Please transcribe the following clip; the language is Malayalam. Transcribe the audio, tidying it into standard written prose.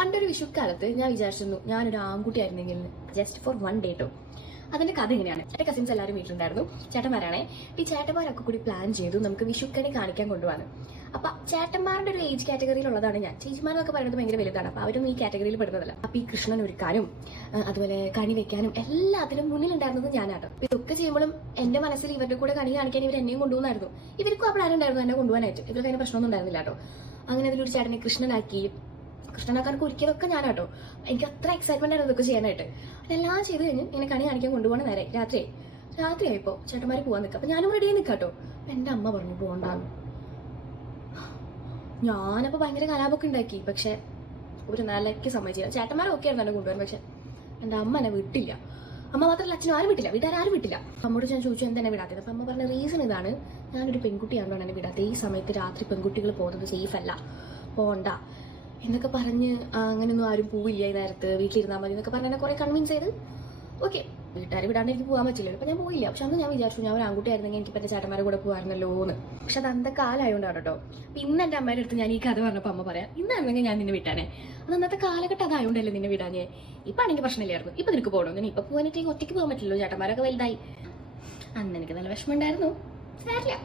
പണ്ടൊരു വിഷുക്കാലത്ത് ഞാൻ വിചാരിച്ചിരുന്നു ഞാനൊരു ആൺകുട്ടിയായിരുന്നെങ്കിൽ ജസ്റ്റ് ഫോർ വൺ ഡേ കേട്ടോ. അതിന്റെ കഥ ഇങ്ങനെയാണ്. എന്റെ കസിൻസ് എല്ലാവരും വീട്ടിലുണ്ടായിരുന്നു. ചേട്ടന്മാരാണേ. ഈ ചേട്ടന്മാരൊക്കെ കൂടി പ്ലാൻ ചെയ്തു നമുക്ക് വിഷുക്കണി കാണിക്കാൻ കൊണ്ടുപോകാൻ. അപ്പൊ ചേട്ടന്മാരുടെ ഒരു ഏജ് കാറ്റഗറിയിലുള്ളതാണ് ഞാൻ. ചേച്ചിമാരൊക്കെ പറയുന്നത് ഭയങ്കര വലുതാണ്. അപ്പൊ അവരൊന്നും ഈ കാറ്റഗറിയിൽ പെടുന്നതല്ല. അപ്പൊ ഈ കൃഷ്ണൻ ഒരുക്കാനും അതുപോലെ കണി വെക്കാനും എല്ലാത്തിനും മുന്നിലുണ്ടായിരുന്നത് ഞാനാട്ടോ. ഇതൊക്കെ ചെയ്യുമ്പോഴും എന്റെ മനസ്സിൽ ഇവരുടെ കൂടെ കണി കാണിക്കാൻ ഇവർ എന്നെയും കൊണ്ടുപോകുന്നായിരുന്നു. ഇവർക്കും ആ പ്ലാൻ ഉണ്ടായിരുന്നു എന്നെ കൊണ്ടുപോകാനായിട്ട്. ഇവർക്ക് അതിന് പ്രശ്നമൊന്നും ഉണ്ടായിരുന്നില്ല കേട്ടോ. അങ്ങനെ അതിലൊരു ചേട്ടനെ കൃഷ്ണനാക്കി. കൃഷ്ണനാക്കാർക്ക് ഒരിക്കലൊക്കെ ഞാനാട്ടോ. എനിക്ക് അത്ര എക്സൈറ്റ്മെന്റ് ആയിരുന്നു ഇതൊക്കെ ചെയ്യാനായിട്ട്. അതെല്ലാം ചെയ്ത് കഴിഞ്ഞ് ഇങ്ങനെ കണി കാണിക്കാൻ കൊണ്ടുപോകണ നേരെ രാത്രിയായിപ്പോ ചേട്ടന്മാര് പോകാൻ നിൽക്കുക. അപ്പൊ ഞാനും റെഡിയായി നിൽക്കാട്ടോ. എന്റെ അമ്മ പറഞ്ഞു പോകണ്ടാന്ന്. ഞാനപ്പോ ഭയങ്കര കലാപൊക്കെ ഉണ്ടാക്കി. പക്ഷെ ഒരു നിലയ്ക്ക് സമ്മതിച്ചില്ല. ചേട്ടന്മാരൊക്കെ ആയിരുന്നു എന്നെ കൊണ്ടുപോകാൻ. പക്ഷെ എന്റെ അമ്മ എന്നെ വിട്ടില്ല. അമ്മ മാത്രമല്ല അച്ഛനും ആരും വിട്ടില്ല. വീട്ടുകാരും വിട്ടില്ല. അമ്മോട് ഞാൻ ചോദിച്ചു എന്തെന്നെ വിടാത്തത്. അപ്പൊ അമ്മ പറഞ്ഞ റീസൺ ഇതാണ്, ഞാനൊരു പെൺകുട്ടിയാണോ എന്നെ വിടാത്തത്. ഈ സമയത്ത് രാത്രി പെൺകുട്ടികൾ പോകുന്നത് സേഫ് അല്ല, പോണ്ട എന്നൊക്കെ പറഞ്ഞ് അങ്ങനെയൊന്നും ആരും പോവില്ല ഈ നേരത്ത്, വീട്ടിലിരുന്നാൽ മതി എന്നൊക്കെ പറഞ്ഞ് എന്നെ കുറെ കൺവിൻസ് ചെയ്ത് ഓക്കെ. വീട്ടുകാർ വിടാണ്ട് എനിക്ക് പോകാൻ പറ്റില്ലല്ലോ. അപ്പൊ ഞാൻ പോയില്ല. പക്ഷെ അന്ന് ഞാൻ വിചാരിച്ചു ഞാൻ ഒരു ആൺകുട്ടിയായിരുന്നെങ്കിൽ എനിക്ക് എന്റെ ചേട്ടന്മാരെ കൂടെ പോകാറുണ്ടല്ലോ എന്ന്. പക്ഷെ അത് അന്നത്തെ കാലമായോണ്ടാണ് കേട്ടോ. അപ്പൊ ഇന്ന് എന്റെ അമ്മയുടെ അടുത്ത് ഞാൻ ഈ കഥ പറഞ്ഞപ്പോൾ അമ്മ പറയാം ഇന്നായിരുന്നെങ്കിൽ ഞാൻ നിന്നെ വിട്ടാനെ. അത് അന്നത്തെ കാലഘട്ടം അതായോണ്ടല്ലേ നിന്നെ വിടാഞ്ഞേ. ഇപ്പൊ ആണെങ്കിൽ പ്രശ്നമില്ലായിരുന്നു. ഇപ്പൊ നിനക്ക് പോകണം. ഇപ്പൊ പോകാനായിട്ട് ഒറ്റയ്ക്ക് പോകാൻ പറ്റില്ലല്ലോ, ചേട്ടന്മാരൊക്കെ വലുതായി. അന്ന് എനിക്ക് നല്ല വിഷമം ഉണ്ടായിരുന്നു. സാരില്ല.